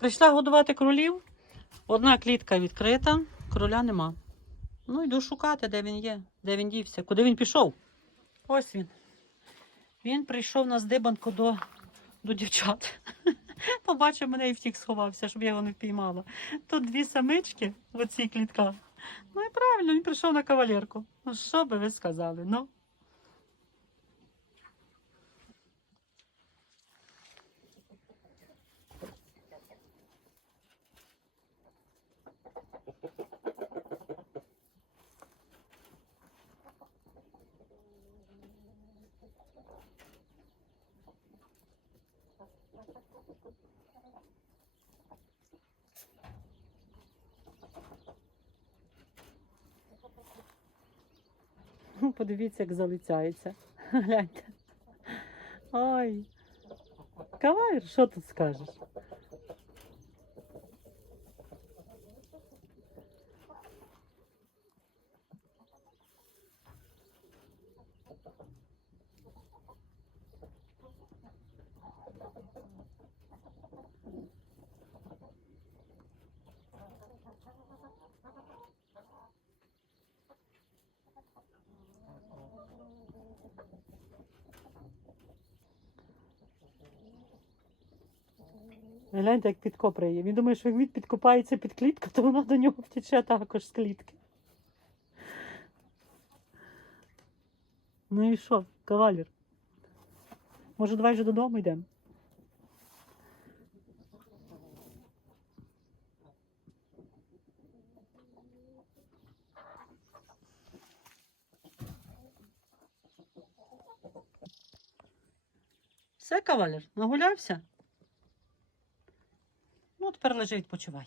Прийшла годувати кролів. Одна клітка відкрита, кроля нема. Ну, йду шукати, де він є, де він дівся, куди він пішов. Ось він. Він прийшов на здибанку до, до дівчат. Побачив мене і втік сховався, щоб я його не впіймала. Тут дві самички в оцій клітках. Ну і правильно, він прийшов на кавалерку. Ну, що би ви сказали? Ну. Подивіться, як залицяється. Гляньте. Ой. Кавайр, що тут скажеш? Гляньте, як підкопує. Він думає, що він підкопається під клітку, то вона до нього втече також з клітки. Ну і що, кавалір? Може, давай вже додому йдемо? Все, кавалер, нагулявся? Ну, тепер лежи, відпочивай.